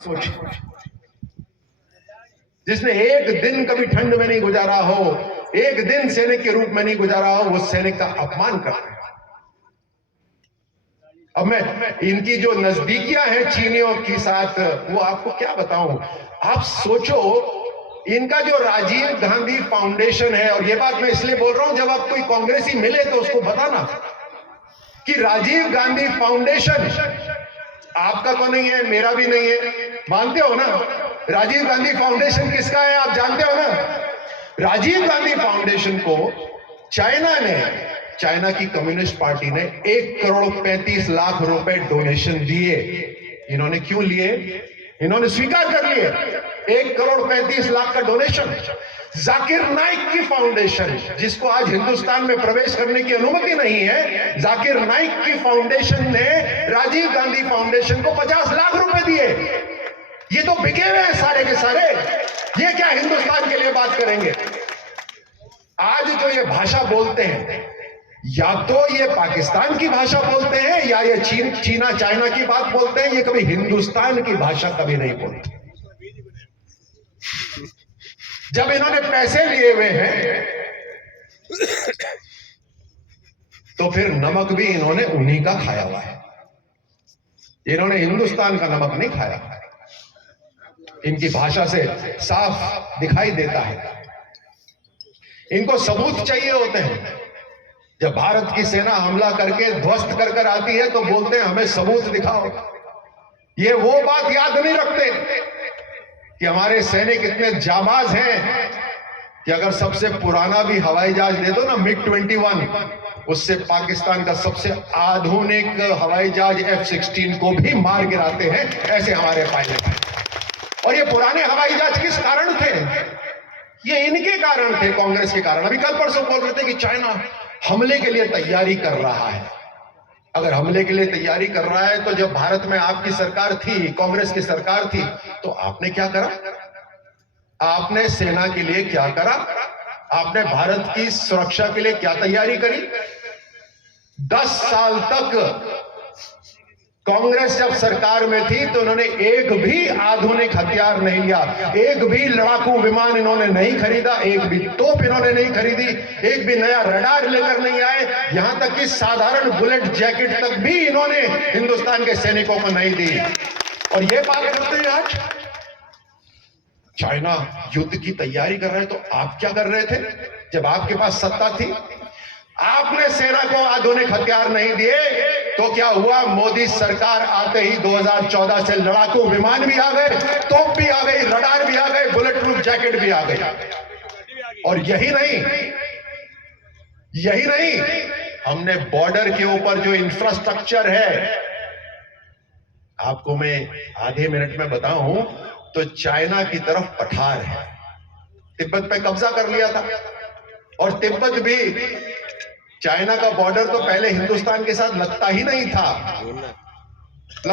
सोच, जिसने एक दिन कभी ठंड में नहीं गुजारा हो, एक दिन सैनिक के रूप में नहीं गुजारा हो, वो सैनिक का अपमान करते हैं। अब मैं इनकी जो नजदीकियां हैं चीनियों के साथ, वो आपको क्या बताऊं। आप सोचो, इनका जो राजीव गांधी फाउंडेशन है, और ये बात मैं इसलिए बोल रहा हूं जब आप कोई कांग्रेसी मिले तो उसको बताना कि राजीव गांधी फाउंडेशन आपका तो नहीं है, मेरा भी नहीं है, मानते हो ना। राजीव गांधी फाउंडेशन किसका है आप जानते हो ना। राजीव गांधी फाउंडेशन को चाइना की कम्युनिस्ट पार्टी ने 1,35,00,000 रुपए डोनेशन दिए। इन्होंने क्यों लिए? इन्होंने स्वीकार कर लिए 1,35,00,000 का डोनेशन। जाकिर नाइक की फाउंडेशन, जिसको आज हिंदुस्तान में प्रवेश करने की अनुमति नहीं है, जाकिर नाइक की फाउंडेशन ने राजीव गांधी फाउंडेशन को 50 लाख रुपए दिए। ये तो बिके हुए हैं सारे के सारे। ये क्या हिंदुस्तान के लिए बात करेंगे? आज जो ये भाषा बोलते हैं, या तो ये पाकिस्तान की भाषा बोलते हैं, या ये चाइना की बात बोलते हैं। ये कभी हिंदुस्तान की भाषा कभी नहीं बोलते। जब इन्होंने पैसे लिए हुए हैं तो फिर नमक भी इन्होंने उन्हीं का खाया हुआ है। इन्होंने हिंदुस्तान का नमक नहीं खाया। इनकी भाषा से साफ दिखाई देता है। इनको सबूत चाहिए होते हैं। जब भारत की सेना हमला करके ध्वस्त कर कर आती है तो बोलते हैं हमें सबूत दिखाओ। ये वो बात याद नहीं रखते कि हमारे सैनिक इतने जाबाज हैं कि अगर सबसे पुराना भी हवाई जहाज दे दो ना, MiG-21, उससे पाकिस्तान का सबसे आधुनिक हवाई जहाज F-16 को भी मार गिराते हैं। ऐसे हमारे पायलट हैं। और ये पुराने हवाई जहाज किस कारण थे? ये इनके कारण थे, कांग्रेस के कारण। अभी कल परसों बोल रहे थे कि चाइना हमले के लिए तैयारी कर रहा है। अगर हमले के लिए तैयारी कर रहा है तो जब भारत में आपकी सरकार थी, कांग्रेस की सरकार थी, तो आपने क्या करा? आपने सेना के लिए क्या करा? आपने भारत की सुरक्षा के लिए क्या तैयारी करी? 10 साल तक कांग्रेस जब सरकार में थी तो उन्होंने एक भी आधुनिक हथियार नहीं लिया, एक भी लड़ाकू विमान इन्होंने नहीं खरीदा, एक भी तोप इन्होंने नहीं खरीदी, एक भी नया रडार लेकर नहीं आए। यहां तक कि साधारण बुलेट जैकेट तक भी इन्होंने हिंदुस्तान के सैनिकों को नहीं दी। और यह बात करते हैं आज चाइना युद्ध की तैयारी कर रहे हैं। तो आप क्या कर रहे थे जब आपके पास सत्ता थी? आपने सेना को आधुनिक हथियार नहीं दिए तो क्या हुआ? मोदी सरकार आते ही 2014 से लड़ाकू विमान भी आ गए, तोप भी आ गई, रडार भी आ गए, बुलेट प्रूफ जैकेट भी आ गई। और यही नहीं, हमने बॉर्डर के ऊपर जो इंफ्रास्ट्रक्चर है, आपको मैं आधे मिनट में बताऊं तो चाइना की तरफ पठार है। तिब्बत पे कब्जा कर लिया था, और तिब्बत भी, चाइना का बॉर्डर तो पहले हिंदुस्तान के साथ लगता ही नहीं था।